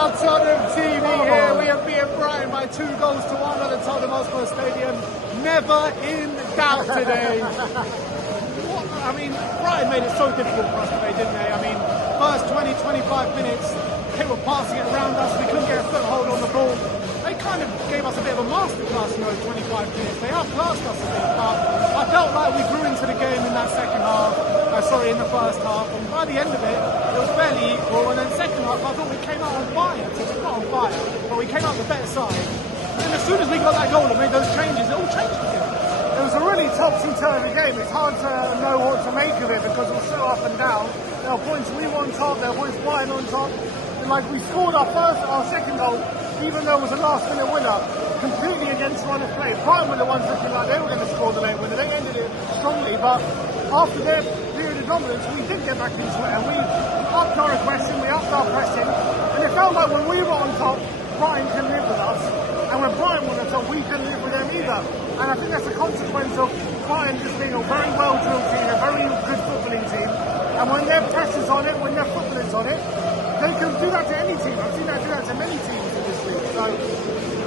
are Tottenham TV here. We have beaten Brighton by 2 goals to 1 at the Tottenham Hotspur Stadium. Never in doubt today. I mean, Brighton made it so difficult for us today, didn't they? I mean, first 20, 25 minutes, they were passing it around us. We couldn't get a foothold on the ball. They kind of gave us a bit of a masterclass in those 25 minutes. They outclassed us a bit, but I felt like we grew into the game in that second half. In the first half. And by the end of it, it was fairly equal. And then second half, I thought we came out on fire. Not on fire, but we came out the better side. And as soon as we got that goal and made those changes, it all changed again. It was a really topsy-turvy game. It's hard to know what to make of it because it was so up and down. There were points we were on top, there were points Brighton on top. And like we scored our second goal, even though it was a last-minute winner, completely against run of play. Brighton were the ones looking like they were going to score the late winner. They ended it strongly, but after their period of dominance, we did get back into it, and we upped our aggression, we upped our pressing, and it felt like when we were on top, Brighton couldn't live with us, and when Brighton were on top, we couldn't live with them either. And I think that's a consequence of Brighton just being a very well-drilled team, a very good footballing team, and when their press is on it, when their football is on it, they can do that to any team. I've seen that do that to many teams in this league. So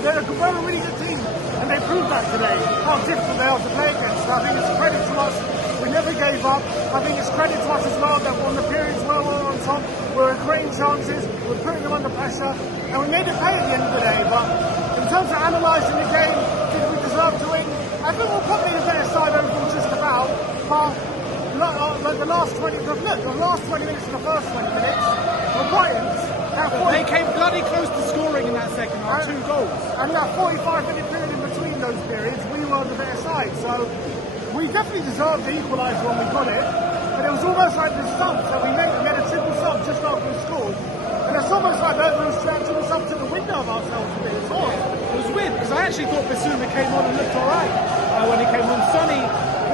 they're a really good team, and they proved that today, how difficult they are to play against. So I think it's a credit to us. We never gave up. I think it's credit to us as well that on the periods where we're on top, we're creating chances, we're putting them under pressure, and we made it pay at the end of the day. But in terms of analysing the game, did we deserve to win? I think we're probably the better side overall just about. But like the last 20 minutes and the first 20 minutes were Brighton's. They came bloody close to scoring in that second half, 2 goals. And that 45-minute period in between those periods, we were the better side. So we definitely deserved the equaliser when we got it, but it was almost like the subs that we made. We had a triple sub just after we scored, and it's almost like those triple subs took the window of ourselves a bit. It was weird because I actually thought Basuma came on and looked alright when he came on. Sonny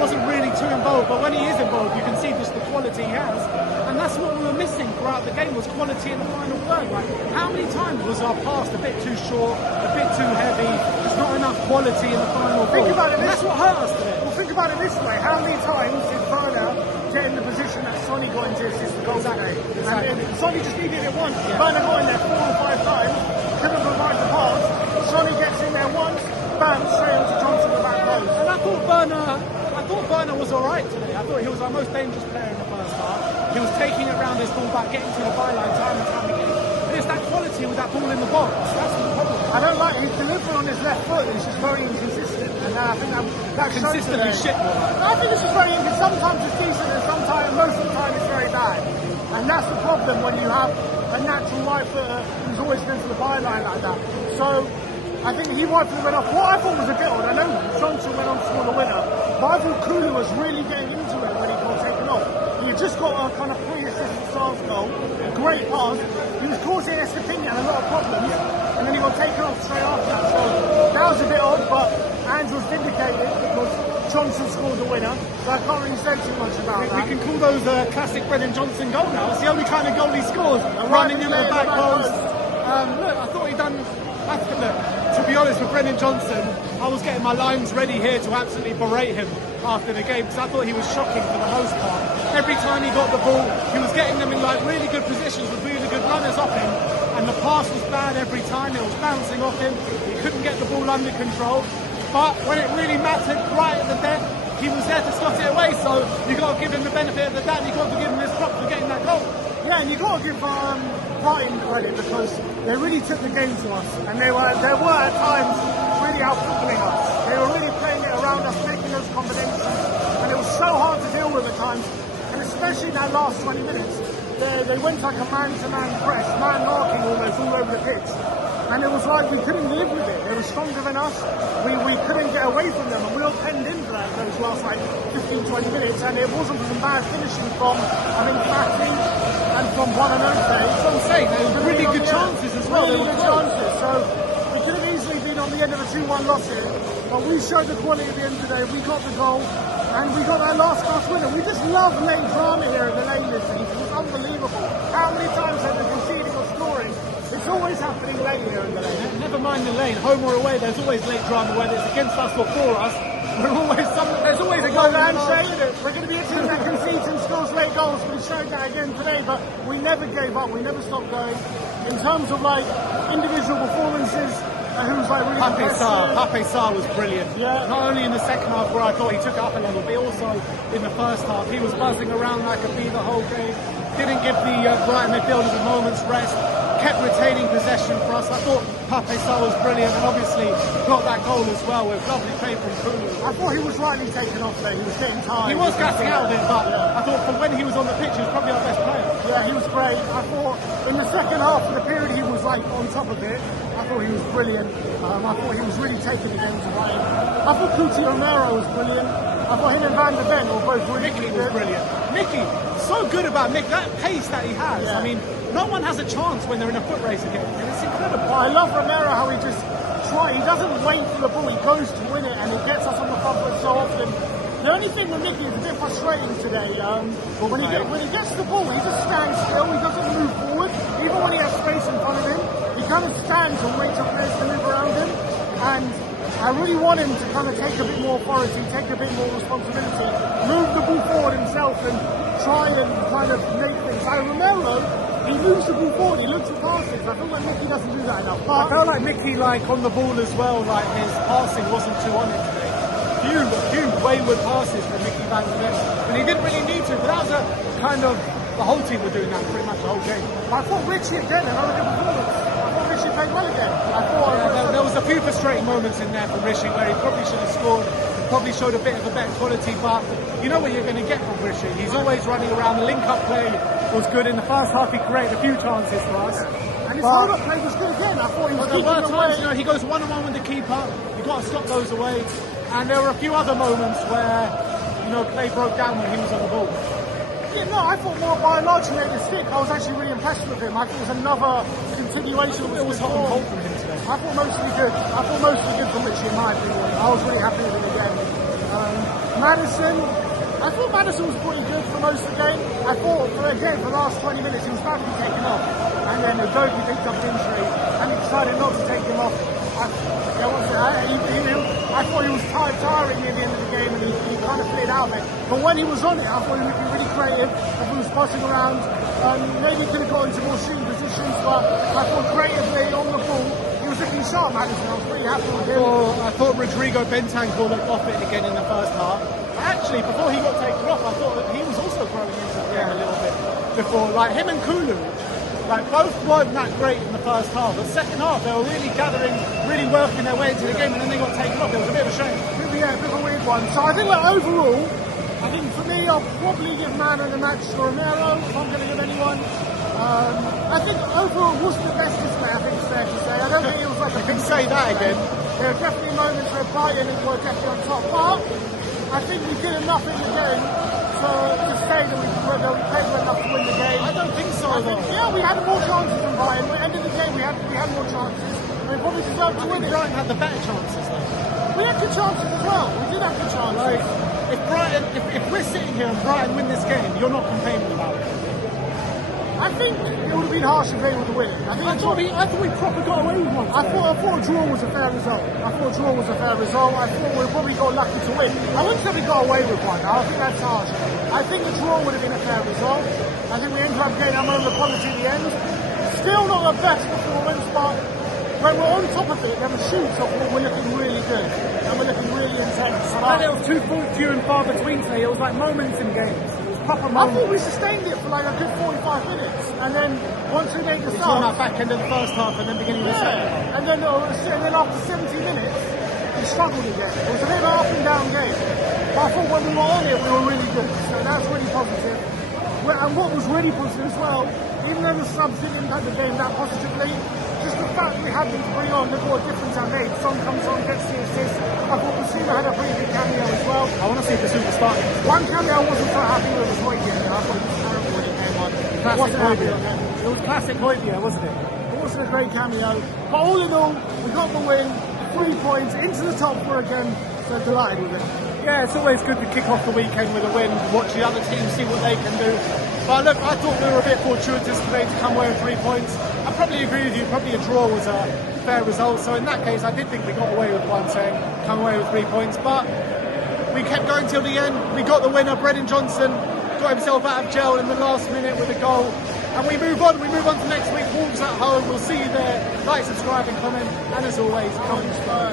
wasn't really too involved, but when he is involved, you can see just the quality he has, and that's what we were missing throughout the game, was quality in the final third. Like, how many times was our pass a bit too short, a bit too heavy? There's not enough quality in the final third. Think about it. That's what hurt us today. Think about it this way, how many times did Werner get in the position that Sonny got into assist the goal today? And Sonny just needed it once. Yeah. Werner got in there 4 or 5 times, couldn't provide the pass. Sonny gets in there once, bam, straight onto Johnson with that goal. And I thought Werner was alright today. I thought he was our most dangerous player in the first half. He was taking it round his full-back, getting to the byline time and time again. But it's that quality with that ball in the box. That's the problem. I don't like his delivery on his left foot. It's just very inconsistent. And I think that consistently shit. I think it's just very inconsistent. Sometimes it's decent and sometimes, most of the time, it's very bad. And that's the problem when you have a natural right footer who's always going to the byline like that. So I think he rightfully went off. What I thought was a bit odd, I know Johnson went on to score the winner, but I thought Kulu was really getting into it when he got taken off. He had just got a kind of pre-assist Sar's goal, a great pass. He was causing Estepinian a lot of problems, and then he got taken off straight after that. So that was a bit odd, but Ange was vindicated because Johnson scored the winner, so I can't really say too much about that. We can call those classic Brennan Johnson goal now. It's the only kind of goal he scores, running in the back post. Look, I thought he done. Look, to be honest, with Brennan Johnson, I was getting my lines ready here to absolutely berate him after the game because I thought he was shocking for the most part. Every time he got the ball, he was getting them in like really good positions with really good runners off him, and the pass was bad every time. It was bouncing off him. He couldn't get the ball under control. But when it really mattered, right at the death, he was there to slot it away. So you got to give him the benefit of the doubt. You got to give him his props for getting that goal. Yeah, and you got to give Brighton credit because they really took the game to us, and they were at times really out-footballing us. They were really playing it around us, making those combinations, and it was so hard to deal with at times. And especially in that last 20 minutes, they went like a man-to-man press, man marking almost all over the pitch. And it was like we couldn't live with it. They were stronger than us. We couldn't get away from them, and we were penned in for that those last like 15, 20 minutes. And it wasn't from bad finishing from, I think, Fatty and from Juan and Ote. That's what I'm saying. There were really good chances as well. Really good chances. So we could have easily been on the end of a 2-1 loss here, but we showed the quality at the end of the day. We got the goal, and we got that last class winner. We just love late drama here at the lane this season. It's unbelievable. How many times have we conceded or scoring? It's always happening late here in the lane. Never mind the lane, home or away, there's always late drama, whether it's against us or for us. There's always a goal. I'm saying it. We're going to be a team that concedes and scores late goals, but showed that again today, but we never gave up, we never stopped going. In terms of like individual performances, who was like really impressive. Pape Sarr was brilliant. Yeah. Not only in the second half where I thought he took it up a level, but also in the first half. He was buzzing around like a bee the whole game. Didn't give the Brighton midfielders a moment's rest. Kept retaining possession for us. I thought Pape Sarr was brilliant, and obviously got that goal as well with lovely play from Kulu. I thought he was rightly taken off there. He was getting tired. He was gassing out of it, but I thought for when he was on the pitch, he was probably our best player. Yeah, he was great. I thought in the second half of the period, he was like on top of it. I thought he was brilliant. I thought he was really taking the game to Brighton. I thought Cuti Romero was brilliant. I thought him and Van der Ven were both really Mickey good. was brilliant. Mickey, so good about Mick, that pace that he has. Yeah. I mean, no one has a chance when they're in a foot race again. And it's incredible. But I love Romero how he just he doesn't wait for the ball, he goes to win it, and he gets us on the front foot so often. The only thing with Mickey is a bit frustrating today. When he gets the ball, he just stands still, he doesn't move forward. Even when he has space in front of him, he kind of stands and waits for players to move around him. And I really want him to kind of take a bit more authority, take a bit more responsibility, move the ball forward himself and try and kind of make things. Like Romero, he moves the ball forward, he looks for passes. I feel like Mickey doesn't do that enough. But I felt like Mickey, like on the ball as well, like his passing wasn't too on it today. Few wayward passes from Mickey Van der Ven, and he didn't really need to. But that was a kind of, the whole team were doing that pretty much the whole game. I thought Richie again, another good performance. I thought Richie played well again. There was a few frustrating moments in there for Rishi where he probably should have scored, probably showed a bit of a better quality, but you know what you're going to get from Rishi. He's always running around. The link-up play was good. In the first half, he created a few chances for us. And his hold-up play was good again. I thought he was there keeping were away. times, you know, he goes one-on-one with the keeper. You've got to stop those away. And there were a few other moments where, you know, play broke down when he was on the ball. Yeah, no, I thought more by and large he made a stick. I was actually really impressed with him. I thought it was another continuation. It was hot and cold from him today. I thought mostly good. I thought mostly good from Richie in my opinion. I was really happy with him again. Madison, I thought Madison was pretty good for most of the game. I thought, for the last 20 minutes he was about to be taken off. And then Adobe picked up an injury and he decided not to take him off. I thought he was tiring near the end of the game and he kind of played out of it. But when he was on it, I thought he would be really creative. I thought he was passing around. Maybe he could have got into more shooting positions, but I thought creatively on the ball, he was looking sharp, Madison. I was pretty happy with him. I thought Rodrigo Bentancur looked off it again in the first half. Actually, before he got taken off, I thought that he was also growing into the game a little bit. Before, like him and Kulu, like both weren't that great in the first half. The second half, they were really gathering, really working their way into the game, and then they got taken off. It was a bit of a shame. Yeah, a bit of a weird one. So I think like overall, I think for me, I'll probably give man of the match to Romero, if I'm going to give anyone. I think overall wasn't the best display, I think it's fair to say. I don't think it was like a big say that again. There are definitely moments where Brighton were definitely on top, but I think we did enough in the game to say that we played well enough to win the game. I don't think so, though. Yeah, we had more chances than Brighton. At the end of the game, we had more chances. We probably deserved to win it. Brighton had the better chances, though. We had good chances as well. We did have good chances. Like, if we're sitting here and Brighton win this game, you're not complaining about it. I think it would have been harsh if they would have won it. I thought we proper got away with one. I thought a draw was a fair result. I thought we probably got lucky to win. I wouldn't say we got away with one. I think that's harsh. I think the draw would have been a fair result. I think we ended up getting our moment of quality at the end. Still not the best performance, but when we're on top of it, then the shoots of we're looking really good. And we're looking really intense. And it was too few and far between today. It was like moments in games. Proper I thought we sustained it for like a good 45 minutes, and then once we made the on start, that back end of the first half and then beginning of the second. and then after 70 minutes, we struggled again. It was a bit of an up and down game, but I thought when we were on it, we were really good. So that's really positive. And what was really positive as well, even though the subs didn't impact the game that positively, just the fact we had them to bring on, look what a difference that made. Son comes on, gets the assist. I thought Basuma had a pretty good cameo as well. I want to see Basuma starting. One cameo I wasn't so happy with was Hoybier. I thought it was terrible when he came on. Classic Hoybier. It was classic Hoybier, wasn't it? It wasn't a great cameo. But all in all, we got the win. 3 points into the top four again. So delighted with it. Yeah, it's always good to kick off the weekend with a win, watch the other teams, see what they can do. But look, I thought we were a bit fortuitous today to come away with 3 points. I probably agree with you, probably a draw was a fair result. So in that case, I did think we got away with one, saying come away with 3 points. But we kept going till the end. We got the winner, Brennan Johnson. got himself out of jail in the last minute with a goal. And we move on to next week. Wolves at home. We'll see you there. Like, subscribe and comment. And as always, come on Spurs.